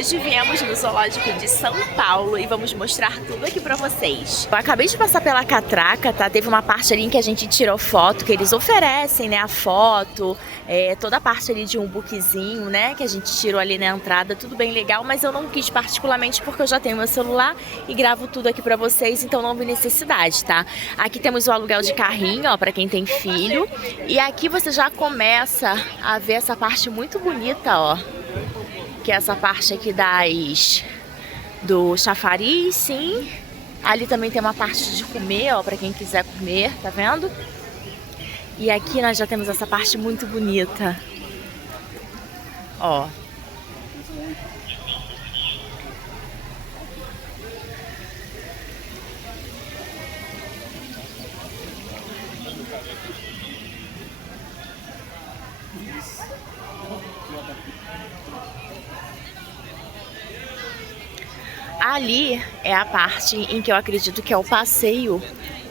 Hoje viemos no Zoológico de São Paulo e vamos mostrar tudo aqui pra vocês. Eu acabei de passar pela catraca, tá? Teve uma parte ali em que a gente tirou foto, que eles oferecem, né, a foto, toda a parte ali de um bookzinho, né, que a gente tirou ali na entrada, tudo bem legal, mas eu não quis particularmente porque eu já tenho meu celular e gravo tudo aqui pra vocês, então não vi necessidade, tá? Aqui temos o aluguel de carrinho, ó, pra quem tem filho, e aqui você já começa a ver essa parte muito bonita, ó. Que é essa parte aqui do chafariz, sim. Ali também tem uma parte de comer, ó, pra quem quiser comer, tá vendo? E aqui nós já temos essa parte muito bonita, ó. Ali é a parte em que eu acredito que é o passeio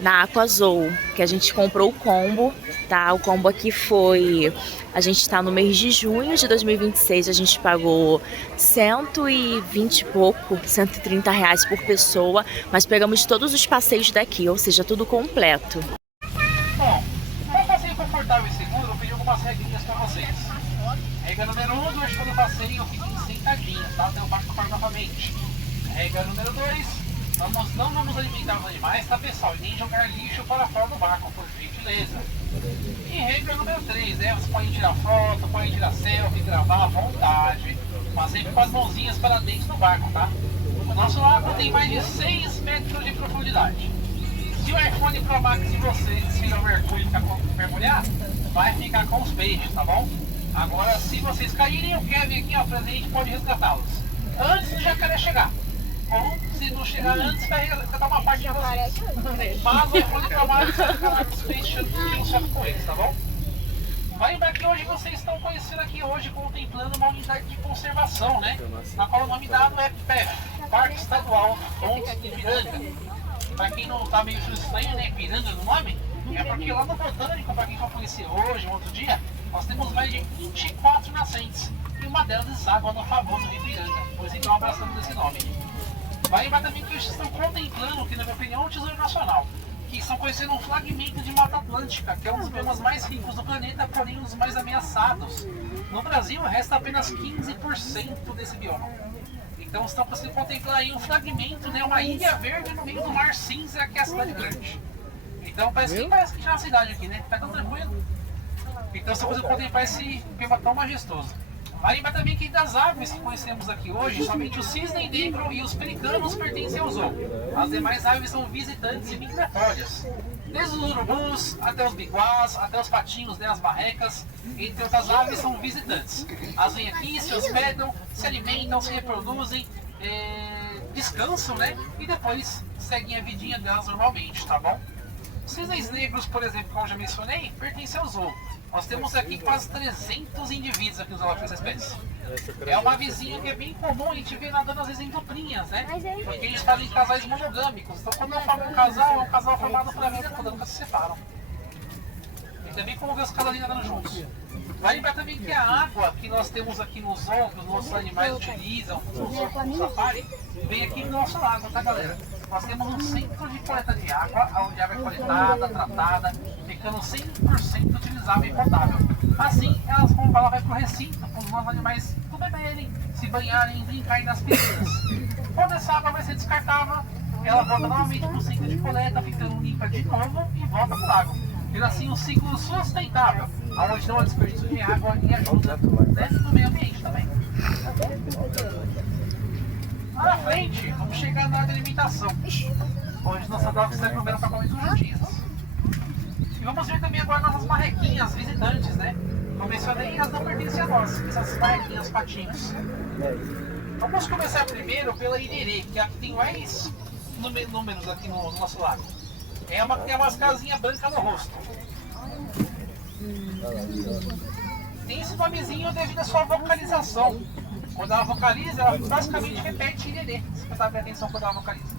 na Aquazoo, que a gente comprou o combo, tá? O combo aqui foi... A gente tá no mês de junho de 2026, a gente pagou 120 e pouco, 130 reais por pessoa, mas pegamos todos os passeios daqui, ou seja, tudo completo. Bom, para um passeio confortável e seguro, eu vou pedir algumas regrinhas para vocês. Regra número 1, durante todo o passeio, fiquem sentadinhos, tá? Tem o parque novamente. Regra número 2, não vamos alimentar os animais, tá pessoal? E nem jogar lixo para fora do barco, por gentileza. E regra número 3, né? Vocês podem tirar foto, podem tirar selfie, gravar à vontade, mas sempre com as mãozinhas para dentro do barco, tá? O nosso lago tem mais de 6 metros de profundidade. Se o iPhone Pro Max de vocês desfilar o mergulho e ficar com mergulhar, vai ficar com os peixes, tá bom? Agora, se vocês caírem, o Kevin aqui, ó, presente, pode resgatá-los antes do jacaré chegar. Ou, se não chegar antes, vai resgatar uma parte de vocês. Mas o iPhone Pro Max vai ficar com os peixes e só com eles, tá bom? Vai lembrar que hoje vocês estão conhecendo aqui hoje, contemplando uma unidade de conservação, né? Na qual o nome dado é PEF, Parque Estadual Fontes de Ipiranga. Para quem não tá meio estranho, né, Ipiranga no nome, é porque lá no Botânico, para quem for conhecer hoje ou outro dia, nós temos mais de 24 nascentes. E uma delas deságua no famoso Ipiranga, pois então abraçamos esse nome. Vai lembrar também que eles estão contemplando, que na minha opinião é um tesouro nacional, que estão conhecendo um fragmento de Mata Atlântica, que é um dos biomas mais ricos do planeta, porém um dos mais ameaçados. No Brasil resta apenas 15% desse bioma. Então estão conseguindo contemplar aí um fragmento, né, uma ilha verde no meio do Mar Cinza, que é a cidade grande. Então parece que já é uma cidade aqui, né? Tá tão tranquilo. Então estão conseguindo contemplar esse bioma tão majestoso. Vai lembrar também que das aves que conhecemos aqui hoje, somente o cisne negro e os pelicanos pertencem ao zoo. As demais aves são visitantes e migratórias. Desde os urubus, até os biguás, até os patinhos, né, as marrecas, entre outras aves são visitantes. As vêm aqui, se hospedam, se alimentam, se reproduzem, descansam, né, e depois seguem a vidinha delas normalmente, tá bom? Os cisnes negros, por exemplo, como eu já mencionei, pertencem ao zoo. Nós temos aqui quase 300 indivíduos aqui no zoológico dessa espécie. É uma vizinha que é bem comum a gente ver nadando às vezes em duplinhas, né? Porque eles fazem casais monogâmicos. Então quando eu falo um casal, é um casal formado por a vida toda, nunca se separam. E também como ver os casalinhos nadando juntos. Vai lembrar também que a água que nós temos aqui no zoo, que os nossos animais utilizam no safari, vem aqui no nosso lago, tá galera? Nós temos um centro de coleta de água, onde a água é coletada, tratada, ficando 100% utilizável e potável. Assim, elas vão vai para o recinto, para os nossos animais beberem, se banharem e brincarem nas piscinas. Quando essa água vai ser descartável, ela volta novamente para o centro de coleta, ficando limpa de novo e volta para o lago. E assim um ciclo sustentável, onde não há desperdício de água e ajuda dentro do meio ambiente também. Lá na frente, vamos chegar na área de alimentação, onde nossas dogs estão comendo para comer tudo juntinhas. E vamos ver também agora nossas marrequinhas visitantes, né? Como mencionei, elas não pertencem a nós, que são as marrequinhas patinhos. Vamos começar primeiro pela Irerê, que é a que tem mais números aqui no nosso lago. É uma que tem umas casinhas brancas no rosto. Tem esse nomezinho devido à sua vocalização. Quando ela vocaliza, ela basicamente repete Irerê. Se prestar bem atenção quando ela vocaliza.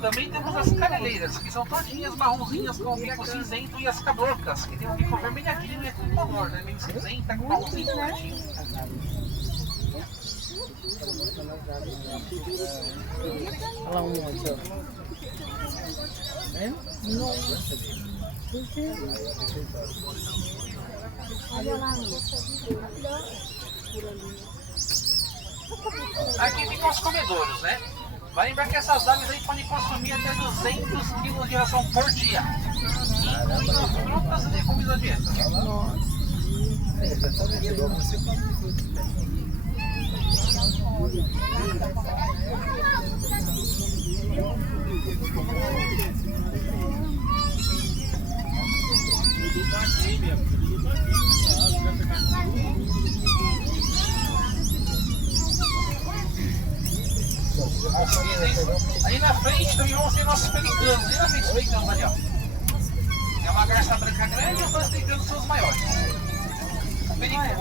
Também temos as caneleiras, que são todinhas marronzinhas com o bico cinzento, e as caboclas, que tem um bico vermelhadinho e é tudo color, né? Meio cinzenta com marronzinho verdinho. Olha lá um monte, ó. Aqui ficam os comedouros, né? Vai lembrar que essas aves aí podem consumir até 200 kg de ração por dia, incluindo frutas e legumes da dieta. Aí na frente também vão ser nossos pelicanos. E na frente dos pelicanos ali, ó. É uma garça branca grande e os dois pelicanos são os maiores.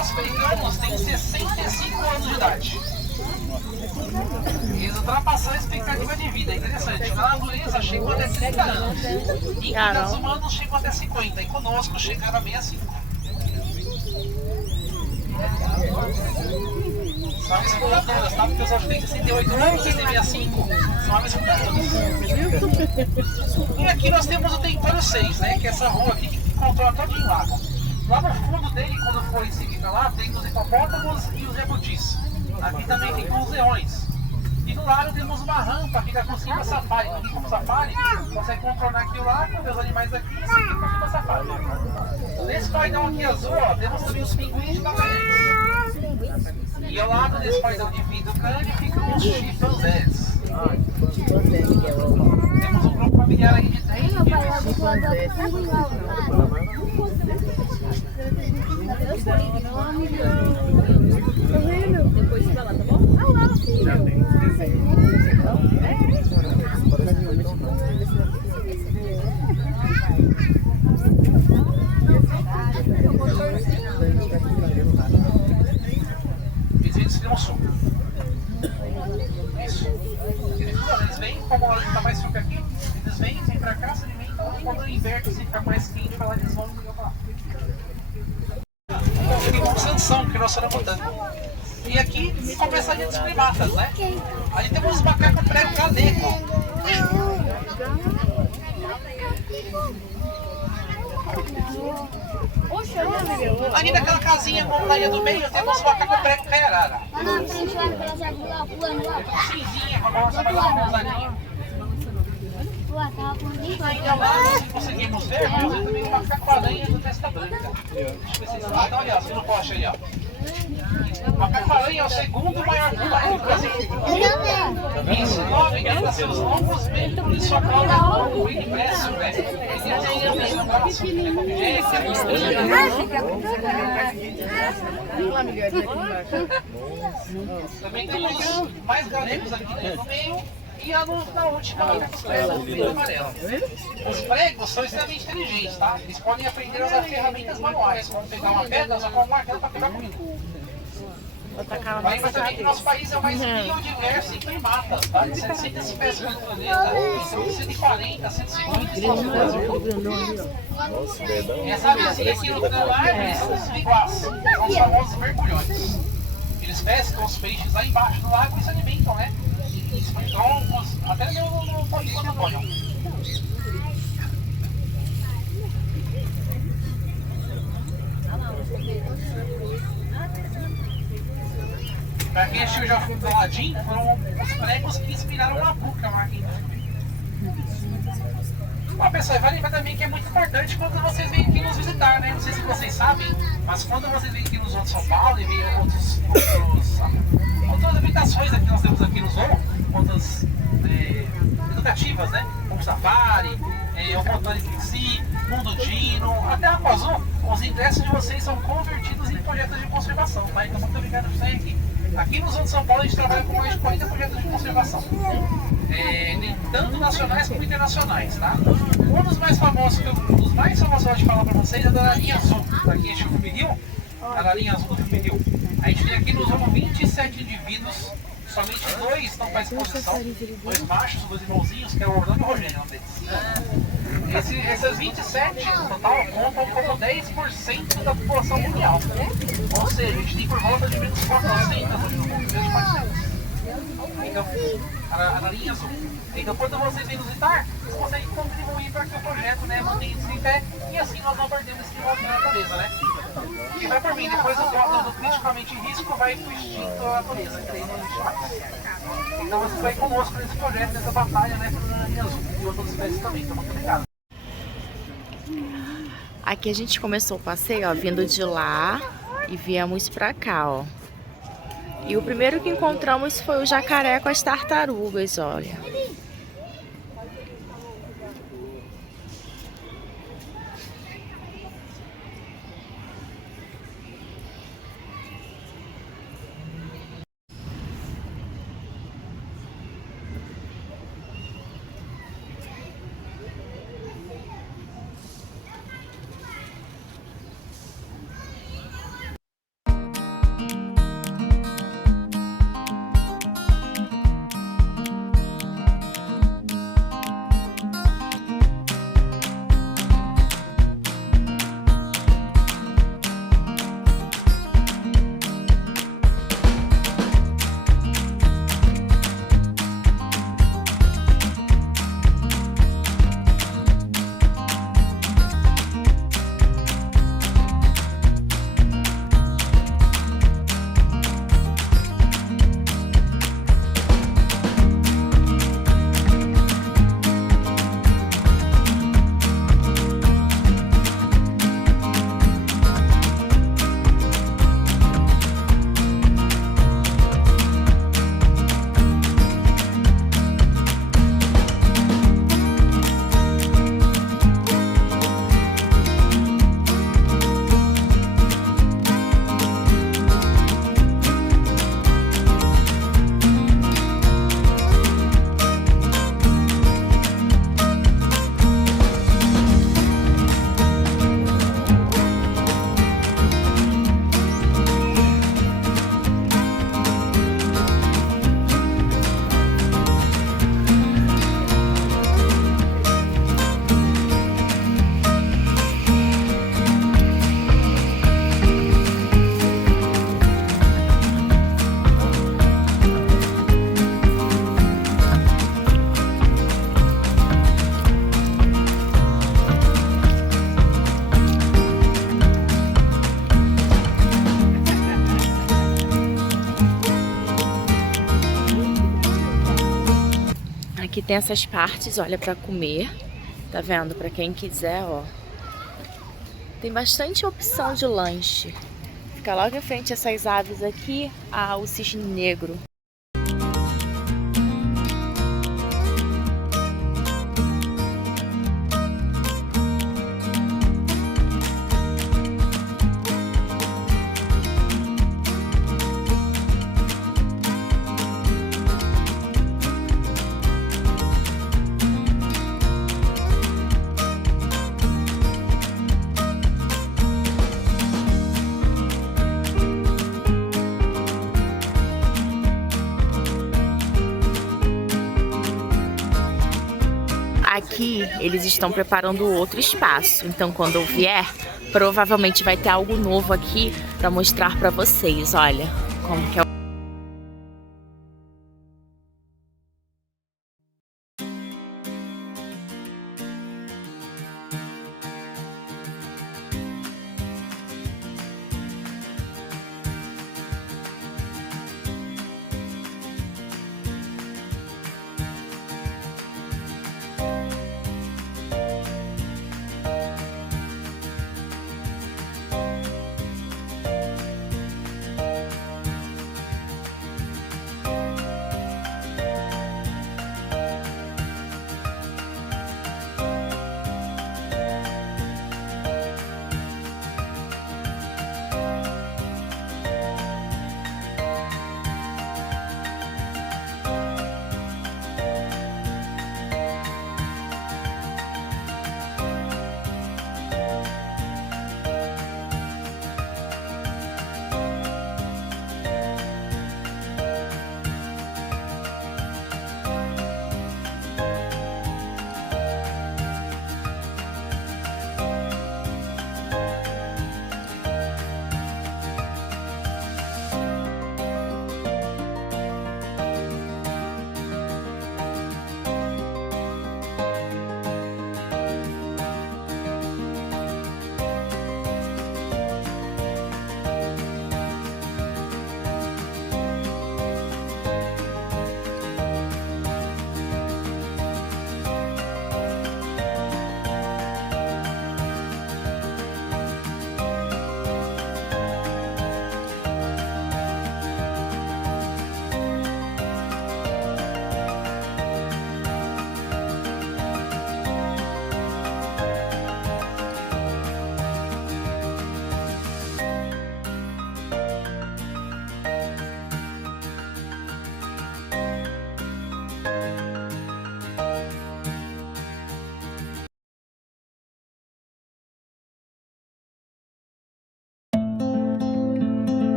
Os pelicanos têm 65 anos de idade. Eles ultrapassaram a expectativa de vida, é interessante. Na natureza chegam até 30 anos. Em vidas humanos chegam até 50. E conosco chegaram a 65. São aves fundadoras, tá? Porque os outros têm 68 anos, 65, são aves fundadoras. E aqui nós temos o Território 6, né? Que é essa rua aqui que controla todo o lago. Lá no fundo dele, quando for em seguida lá, tem os hipopótamos e os jabutis. Aqui também tem os leões. E do lado temos uma rampa que dá por cima safari. Aqui como safari, consegue contornar aqui o lago, ver os animais aqui e seguir por cima safari. Nesse painel aqui azul, ó, temos também os pinguins de Camarões. E ao lado desse painel de vidro grande ficam os chimpanzés. Temos um grupo familiar aí de 3 chimpanzés. Depois você vai lá, tá bom? Já tem desenho. Eles seriam sul. Isso. Eles vêm, como a hora está mais frio que aqui, eles vêm pra cá, se alimentam, e quando inverte, se ficar mais quente, pra lá eles vão e pra lá. Tem uma sanção que nós estamos botando. E aqui começa a gente dos primatas, né? Ali temos os macacos prego galego. Ali naquela casinha com a do meio temos o macaco prego caiarara. Cinzinha, com a balança mais pousadinha. E ainda lá, se conseguimos ver, vamos ver também o macaco aranha do testa branca. Deixa eu ver se vocês estão. Olha, ó, se não poste aí, ó. O macaco aranha é o segundo maior do Brasil. Isso, 9 pedaços longos, bem por isso a cauda longo, bem impresso, né? Também temos mais galegos aqui no meio. E na última, os pregos amarelo. Os pregos são extremamente inteligentes, tá? Eles podem aprender a usar ferramentas manuais, como pegar uma pedra, usar como martelo para pegar comida. Mas também que nosso país é o mais biodiverso em primatas, tá? De 700 espécies no planeta, são 140, 150 espécies no Brasil. Essa avezinha aqui no árvore são os viguás, são os famosos mergulhões. Eles pescam os peixes lá embaixo do lago e se alimentam, né? Troncos, até mesmo no polígono do banho. Pra quem assistiu já do ladinho, foram os pregos que inspiraram a Buca, a marca. Bom, pessoal, vale lembrar também que é muito importante quando vocês vêm aqui nos visitar, né? Não sei se vocês sabem, mas quando vocês vêm aqui no Zoo de São Paulo e vêm outras habitações que nós temos aqui no Zoo, outras educativas, né? Como Safari, o Motor em si, Mundo Dino, até a Aqua Azul, os ingressos de vocês são convertidos em projetos de conservação, tá? Então muito obrigado por estar aqui. Aqui no Zoo de São Paulo a gente trabalha com mais de 40 projetos de conservação, tanto nacionais como internacionais, tá? Um dos mais famosos, dos mais famosos de falar para vocês é da linha azul, da quem assistiu o Rio, a linha azul do Rio. A gente tem aqui no Zoo 27 indivíduos Somente dois estão para exposição, dois machos, dois irmãozinhos, que é o Orlando e o Rogério, um deles. Esses 27 no total contam como 10% da população mundial. Ou seja, a gente tem por volta de menos 400 hoje no mundo, menos 400. Então, na linha azul. Então, quando vocês vêm nos visitar, vocês conseguem contribuir para que o projeto, né, mantenha-se em pé e assim nós não perdemos esse modo da natureza, né? E vai por mim, depois do criticamente em risco vai pro instinto da natureza, que daí não existe mais. Então, você vai conosco nesse projeto, nessa batalha, né, pela linha azul e outras espécies também. Então, muito obrigado. Aqui a gente começou o passeio, ó, vindo de lá e viemos pra cá, ó. E o primeiro que encontramos foi o jacaré com as tartarugas, olha. Aqui tem essas partes, olha, pra comer. Tá vendo? Pra quem quiser, ó. Tem bastante opção de lanche. Fica logo em frente a essas aves aqui, o cisne negro. Aqui eles estão preparando outro espaço, então quando eu vier, provavelmente vai ter algo novo aqui para mostrar para vocês, olha, como que é.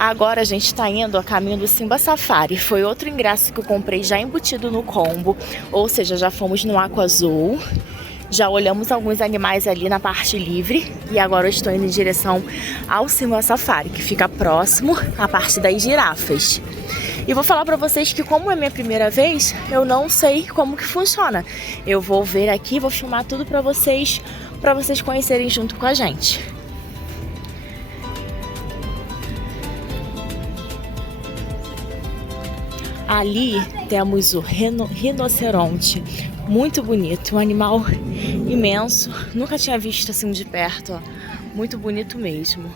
Agora a gente está indo a caminho do Simba Safari. Foi outro ingresso que eu comprei já embutido no combo. Ou seja, já fomos no Aqua Azul. Já olhamos alguns animais ali na parte livre. E agora eu estou indo em direção ao Simba Safari, que fica próximo à parte das girafas. E vou falar pra vocês que, como é minha primeira vez, eu não sei como que funciona. Eu vou ver aqui, vou filmar tudo pra vocês conhecerem junto com a gente. Ali temos o rinoceronte, muito bonito, um animal imenso, nunca tinha visto assim de perto, ó. Muito bonito mesmo.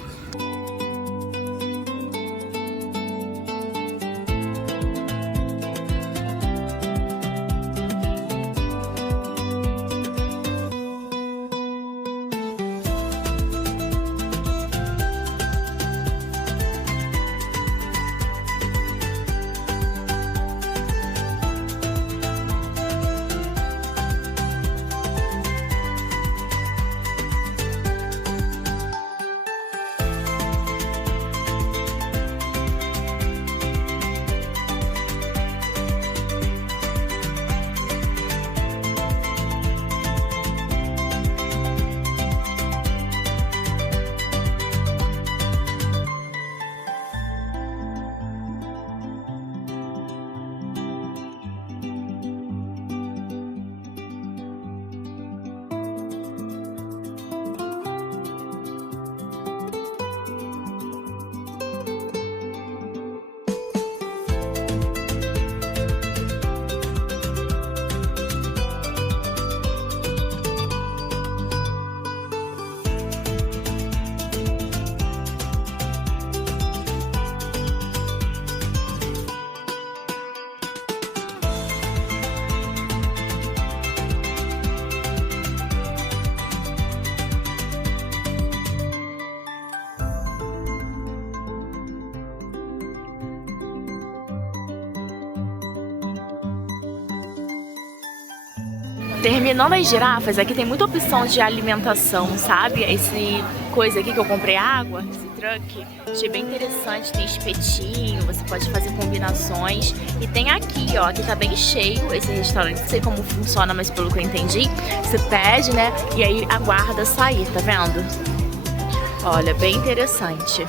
Terminando as girafas, aqui tem muita opção de alimentação, sabe? Esse coisa aqui que eu comprei água, esse truck, achei bem interessante, tem espetinho, você pode fazer combinações. E tem aqui, ó, aqui tá bem cheio esse restaurante, não sei como funciona, mas pelo que eu entendi, você pede, né? E aí aguarda sair, tá vendo? Olha, bem interessante.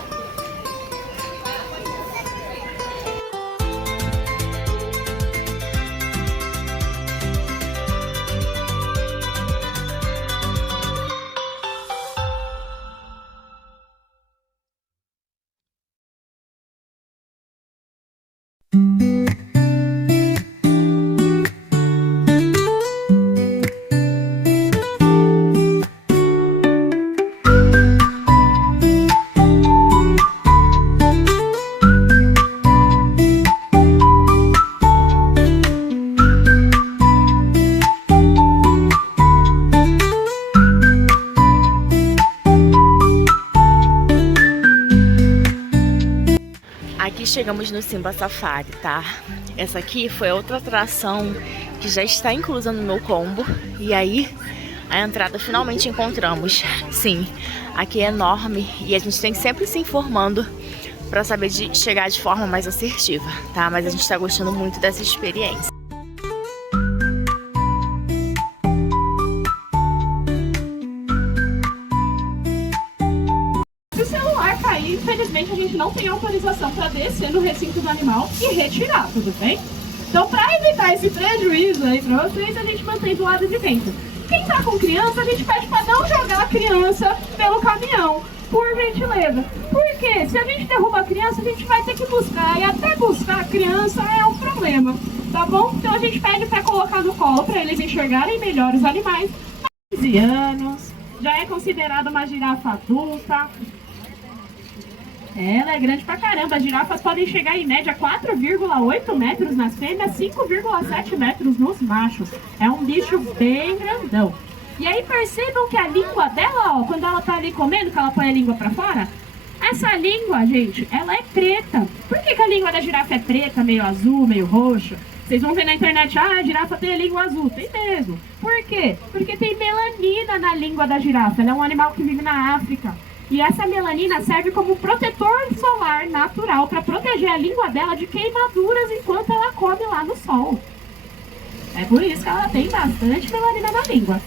Aqui chegamos no Simba Safari, tá? Essa aqui foi outra atração que já está inclusa no meu combo. E aí, a entrada finalmente encontramos. Sim, aqui é enorme e a gente tem que sempre se informando para saber de chegar de forma mais assertiva, tá? Mas a gente tá gostando muito dessa experiência. Infelizmente a gente não tem autorização para descer no recinto do animal e retirar, tudo bem? Então, para evitar esse prejuízo aí para vocês, a gente mantém do lado de dentro. Quem tá com criança, a gente pede para não jogar a criança pelo caminhão, por gentileza. Porque se a gente derruba a criança, a gente vai ter que buscar, e até buscar a criança é um problema, tá bom? Então a gente pede para colocar no colo para eles enxergarem melhor os animais. 15 anos, já é considerada uma girafa adulta. Ela é grande pra caramba. As girafas podem chegar em média 4,8 metros nas fêmeas, 5,7 metros nos machos. É um bicho bem grandão. E aí percebam que a língua dela, ó, quando ela tá ali comendo, que ela põe a língua pra fora, essa língua, gente, ela é preta. Por que a língua da girafa é preta, meio azul, meio roxo? Vocês vão ver na internet, ah, a girafa tem a língua azul. Tem mesmo. Por quê? Porque tem melanina na língua da girafa. Ela é um animal que vive na África. E essa melanina serve como protetor solar natural para proteger a língua dela de queimaduras enquanto ela come lá no sol. É por isso que ela tem bastante melanina na língua.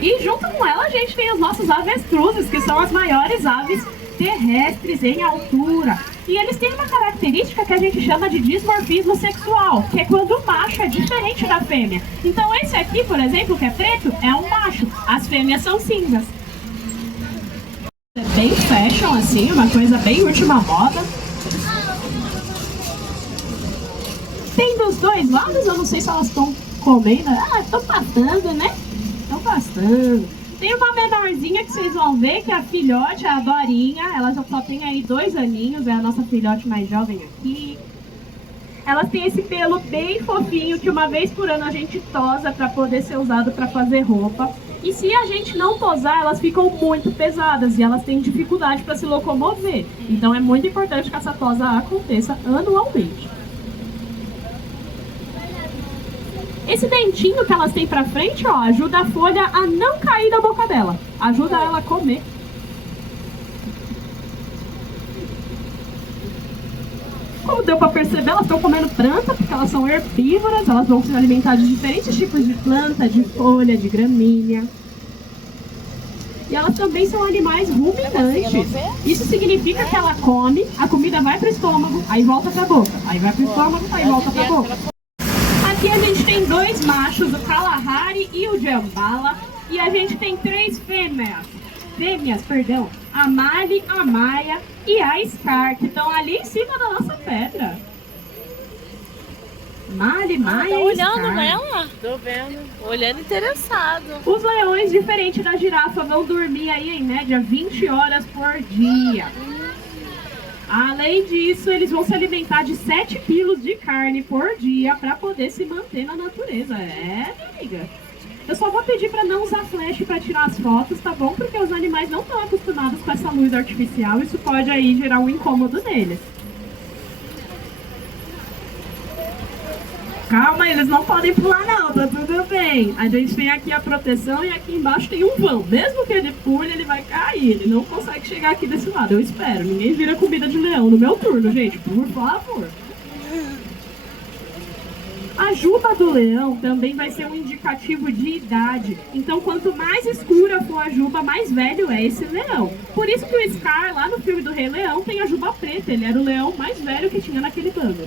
E junto com ela a gente tem os nossos avestruzes, que são as maiores aves terrestres em altura. E eles têm uma característica que a gente chama de dimorfismo sexual, que é quando o macho é diferente da fêmea. Então esse aqui, por exemplo, que é preto, é um macho. As fêmeas são cinzas. É bem fashion, assim, uma coisa bem última moda. Tem dos dois lados, eu não sei se elas estão comendo. Ah, estão pastando, né? Estão pastando. Tem uma menorzinha que vocês vão ver, que é a filhote, a Dorinha. Ela já só tem aí 2 aninhos, é a nossa filhote mais jovem aqui. Elas têm esse pelo bem fofinho, que uma vez por ano a gente tosa para poder ser usado para fazer roupa. E se a gente não tosar, elas ficam muito pesadas e elas têm dificuldade para se locomover. Então é muito importante que essa tosa aconteça anualmente. Esse dentinho que elas têm pra frente, ó, ajuda a folha a não cair da boca dela. Ajuda ela a comer. Como deu pra perceber, elas estão comendo planta, porque elas são herbívoras. Elas vão se alimentar de diferentes tipos de planta, de folha, de gramínea. E elas também são animais ruminantes. Isso significa que ela come, a comida vai pro estômago, aí volta pra boca. Aí vai pro estômago, aí volta pra boca. Aqui a gente tem 2 machos, o Kalahari e o Jambala. E a gente tem 3 fêmeas, a Mali, a Maia e a Scar, que estão ali em cima da nossa pedra. Mali, Maia Tá e olhando Scar. nela? Tô vendo. Olhando interessado. Os leões, diferente da girafa, vão dormir aí em média 20 horas por dia. Além disso, eles vão se alimentar de 7 quilos de carne por dia para poder se manter na natureza. É, minha amiga. Eu só vou pedir para não usar flash para tirar as fotos, tá bom? Porque os animais não estão acostumados com essa luz artificial. Isso pode aí gerar um incômodo neles. Calma, eles não podem pular não, tá tudo bem. A gente tem aqui a proteção e aqui embaixo tem um vão. Mesmo que ele pule, ele vai cair. Ele não consegue chegar aqui desse lado, eu espero. Ninguém vira comida de leão no meu turno, gente, por favor. A juba do leão também vai ser um indicativo de idade. Então, quanto mais escura for a juba, mais velho é esse leão. Por isso que o Scar, lá no filme do Rei Leão, tem a juba preta. Ele era o leão mais velho que tinha naquele bando.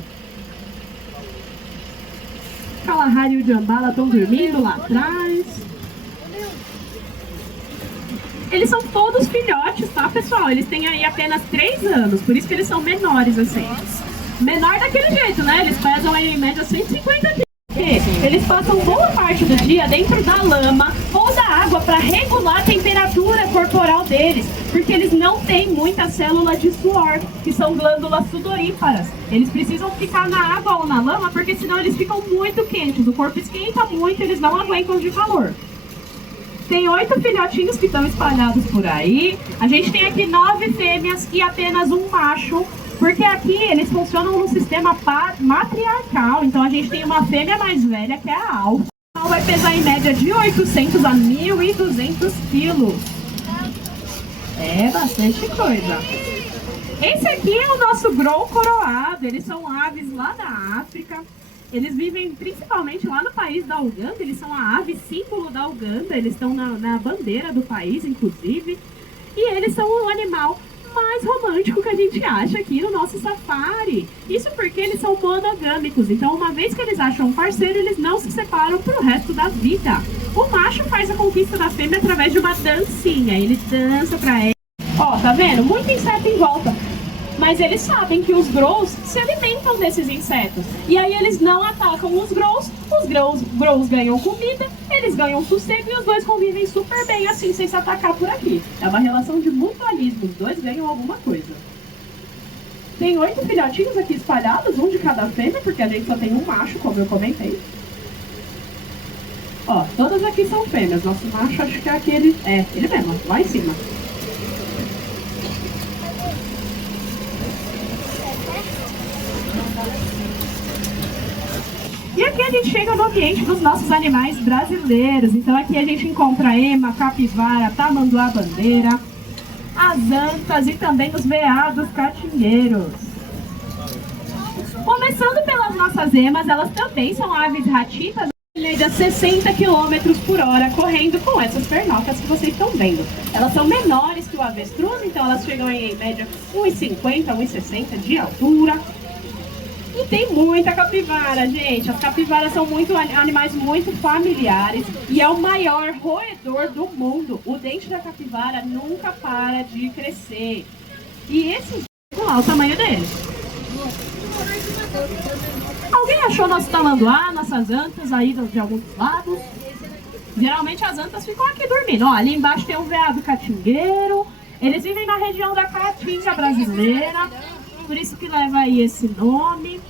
Kalahari e o Jambala estão dormindo lá atrás. Eles são todos filhotes, tá, pessoal? Eles têm aí apenas 3 anos, por isso que eles são menores, assim. Menor daquele jeito, né? Eles pesam aí em média 150 quilos. Eles passam boa parte do dia dentro da lama ou da água para regular a temperatura corporal deles, porque eles não têm muita célula de suor, que são glândulas sudoríparas. Eles precisam ficar na água ou na lama, porque senão eles ficam muito quentes, o corpo esquenta muito e eles não aguentam de calor. Tem 8 filhotinhos que estão espalhados por aí. A gente tem aqui 9 fêmeas e apenas um macho. Porque aqui eles funcionam no sistema matriarcal. Então a gente tem uma fêmea mais velha, que é a alfa. Ela vai pesar em média de 800 a 1.200 quilos. É bastante coisa. Esse aqui é o nosso grou coroado. Eles são aves lá da África. Eles vivem principalmente lá no país da Uganda. Eles são a ave símbolo da Uganda. Eles estão na bandeira do país, inclusive. E eles são o animal mais romântico que a gente acha aqui no nosso safari. Isso porque eles são monogâmicos. Então, uma vez que eles acham um parceiro, eles não se separam pro resto da vida. O macho faz a conquista da fêmea através de uma dancinha. Ele dança pra ela. Ó, tá vendo? Muito inseto em volta. Mas eles sabem que os grows se alimentam desses insetos. E aí eles não atacam os grows ganham comida, eles ganham sossego e os dois convivem super bem assim, sem se atacar por aqui. É uma relação de mutualismo, os dois ganham alguma coisa. Tem 8 filhotinhos aqui espalhados, um de cada fêmea, porque a gente só tem um macho, como eu comentei. Ó, todas aqui são fêmeas, nosso macho acho que é aquele, ele mesmo, lá em cima. E aqui a gente chega no ambiente dos nossos animais brasileiros. Então aqui a gente encontra ema, capivara, tamanduá-bandeira. as antas e também os veados catingueiros. Começando pelas nossas emas, elas também são aves ratitas, em média 60 km por hora, correndo com essas pernocas que vocês estão vendo. Elas são menores que o avestruz, então elas chegam em média 1,50, 1,60 de altura. E tem muita capivara, gente. As capivaras são animais muito familiares e é o maior roedor do mundo. O dente da capivara nunca para de crescer. E esses, olha lá o tamanho deles. Alguém achou nosso tamanduá, nossas antas aí de alguns lados? Geralmente as antas ficam aqui dormindo. Ó, ali embaixo tem um veado catingueiro. Eles vivem na região da Caatinga brasileira, por isso que leva aí esse nome.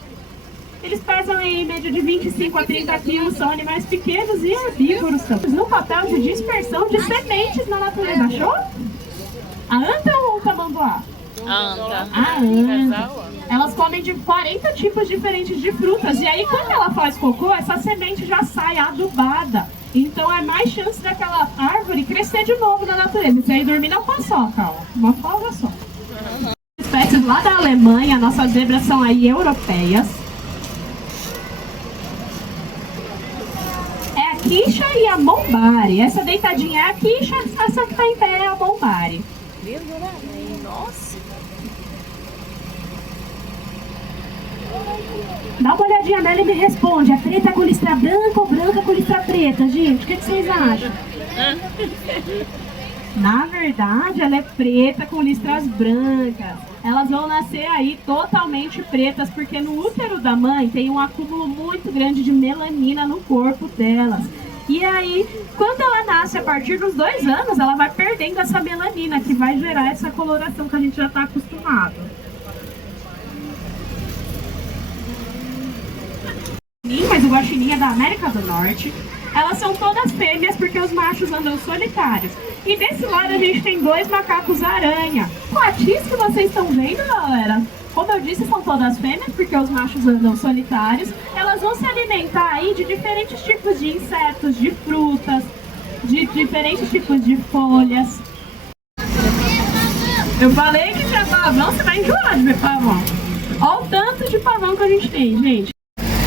Eles pesam em média de 25 a 30 quilos, são animais pequenos e herbívoros também. No papel de dispersão de sementes na natureza, achou? A anta ou o tamanduá? Anta. A anta. Elas comem de 40 tipos diferentes de frutas. E aí, quando ela faz cocô, essa semente já sai adubada. Então, é mais chance daquela árvore crescer de novo na natureza. Isso aí, dormir na paçoca, ó. Uma folga só. Espécies lá da Alemanha, nossas zebras são aí europeias. É a quixa e a bombari. Essa deitadinha é a quixa, essa que tá em pé é a bombari. Nossa. Dá uma olhadinha nela e me responde. É preta com listra branca ou branca com listra preta, gente? O que vocês acham? Na verdade, ela é preta com listras brancas. Elas vão nascer aí totalmente pretas, porque no útero da mãe tem um acúmulo muito grande de melanina no corpo delas. E aí, quando ela nasce, a partir dos 2 anos, ela vai perdendo essa melanina, que vai gerar essa coloração que a gente já está acostumado. Mas o guaxinim é da América do Norte. Elas são todas fêmeas porque os machos andam solitários. E desse lado a gente tem 2 macacos aranha. Coatis que vocês estão vendo, galera? Como eu disse, são todas fêmeas porque os machos andam solitários. Elas vão se alimentar aí de diferentes tipos de insetos, de frutas, de diferentes tipos de folhas. Eu falei que pra pavão você vai enjoar de ver pavão. Olha o tanto de pavão que a gente tem, gente.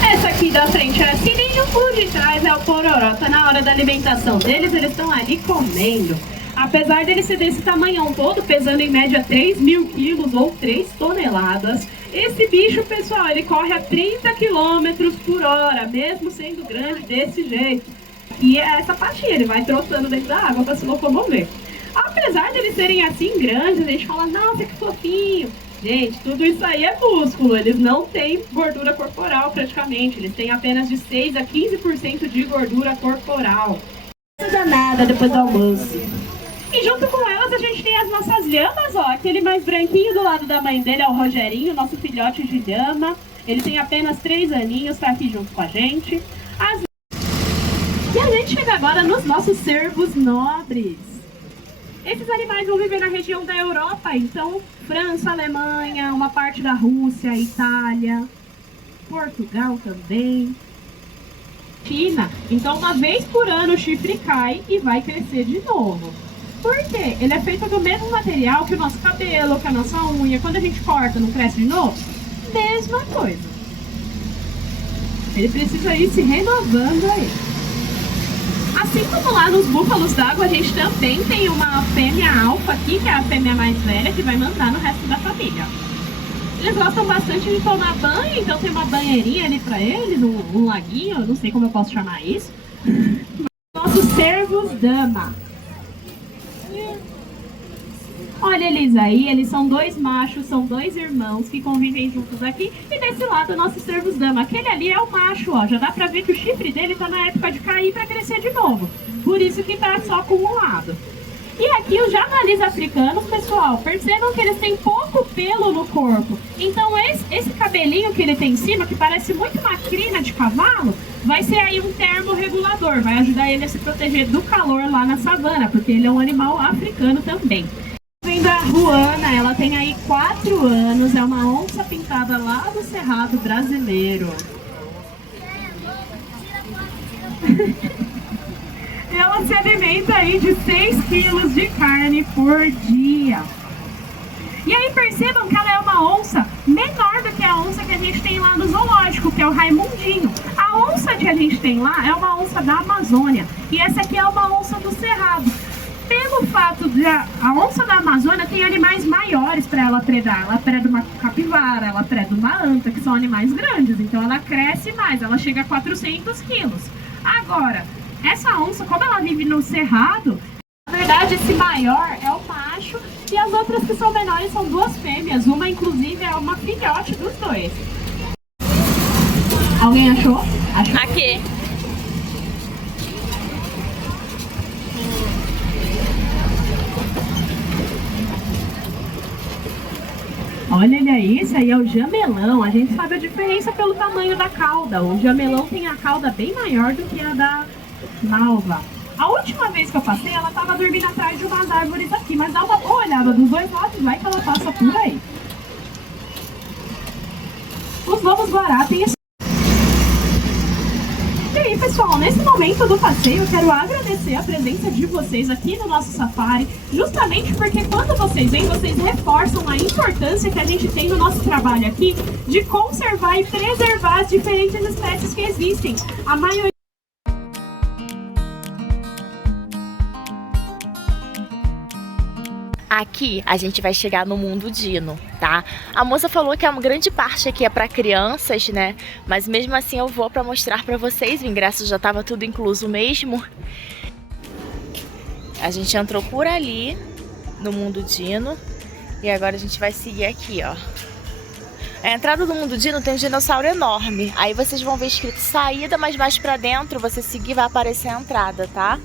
Essa aqui da frente é a sininho, o de trás é o pororó. Tá na hora da alimentação deles, eles estão ali comendo. Apesar dele ser desse tamanhão todo, pesando em média 3.000 quilos ou 3 toneladas, esse bicho, pessoal, ele corre a 30 km por hora, mesmo sendo grande desse jeito. E é essa patinha, ele vai trotando dentro da água para se locomover. Apesar de eles serem assim grandes, a gente fala, nossa, que fofinho. Gente, tudo isso aí é músculo, eles não têm gordura corporal praticamente, eles têm apenas de 6 a 15% de gordura corporal. Não dá nada depois do almoço. E junto com elas a gente tem as nossas lhamas, ó, aquele mais branquinho do lado da mãe dele é o Rogerinho, nosso filhote de lhama. Ele tem apenas 3 aninhos, tá aqui junto com a gente. E a gente chega agora nos nossos cervos nobres. Esses animais vão viver na região da Europa, então França, Alemanha, uma parte da Rússia, Itália, Portugal também, China. Então uma vez por ano o chifre cai e vai crescer de novo. Por quê? Ele é feito do mesmo material que o nosso cabelo, que a nossa unha. Quando a gente corta, não cresce de novo? Mesma coisa. Ele precisa ir se renovando aí. Assim como lá nos búfalos d'água, a gente também tem uma fêmea alfa aqui, que é a fêmea mais velha, que vai mandar no resto da família. Eles gostam bastante de tomar banho, então tem uma banheirinha ali pra eles, um laguinho, eu não sei como eu posso chamar isso. Nossos cervos dama. Olha eles aí, eles são 2 machos, são 2 irmãos que convivem juntos aqui. E desse lado, nossos cervos dama. Aquele ali é o macho, ó. Já dá pra ver que o chifre dele tá na época de cair pra crescer de novo. Por isso que tá só acumulado. E aqui os javalis africanos, pessoal, percebam que eles têm pouco pelo no corpo. Então esse cabelinho que ele tem em cima, que parece muito uma crina de cavalo, vai ser aí um termorregulador. Vai ajudar ele a se proteger do calor lá na savana, porque ele é um animal africano também. Vendo a Ruana, ela tem aí 4 anos, é uma onça pintada lá do Cerrado brasileiro. E ela ela se alimenta aí de 6 quilos de carne por dia. E aí percebam que ela é uma onça menor do que a onça que a gente tem lá no zoológico, que é o Raimundinho. A onça que a gente tem lá é uma onça da Amazônia e essa aqui é uma onça do Cerrado. Pelo fato de a onça da Amazônia tem animais maiores para ela predar. Ela preda uma capivara, ela preda uma anta, que são animais grandes. Então ela cresce mais, ela chega a 400 quilos. Agora, essa onça, como ela vive no Cerrado, na verdade esse maior é o macho e as outras que são menores são 2 fêmeas. Uma, inclusive, é uma filhote dos 2. Alguém achou? Achou? Aqui. Olha ele aí, esse aí é o jamelão. A gente sabe a diferença pelo tamanho da cauda. O jamelão tem a cauda bem maior do que a da malva. A última vez que eu passei, ela estava dormindo atrás de umas árvores aqui, mas dá uma boa olhada dos 2 lados, vai que ela passa por aí. Os lobos guará têm esse... E aí, pessoal, nesse momento do passeio, eu quero agradecer a presença de vocês aqui no nosso safari, justamente porque quando vocês vêm, vocês reforçam a importância que a gente tem no nosso trabalho aqui de conservar e preservar as diferentes espécies que existem. A maioria... Aqui a gente vai chegar no mundo dino, tá? A moça falou que a grande parte aqui é para crianças, né? Mas mesmo assim eu vou para mostrar para vocês. O ingresso já estava tudo incluso mesmo. A gente entrou por ali no mundo dino e agora a gente vai seguir aqui, ó. A entrada do mundo dino tem um dinossauro enorme. Aí vocês vão ver escrito saída, mas mais para dentro, você seguir, vai aparecer a entrada, tá?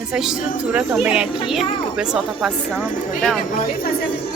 Essa estrutura também aqui, que o pessoal tá passando, tá vendo?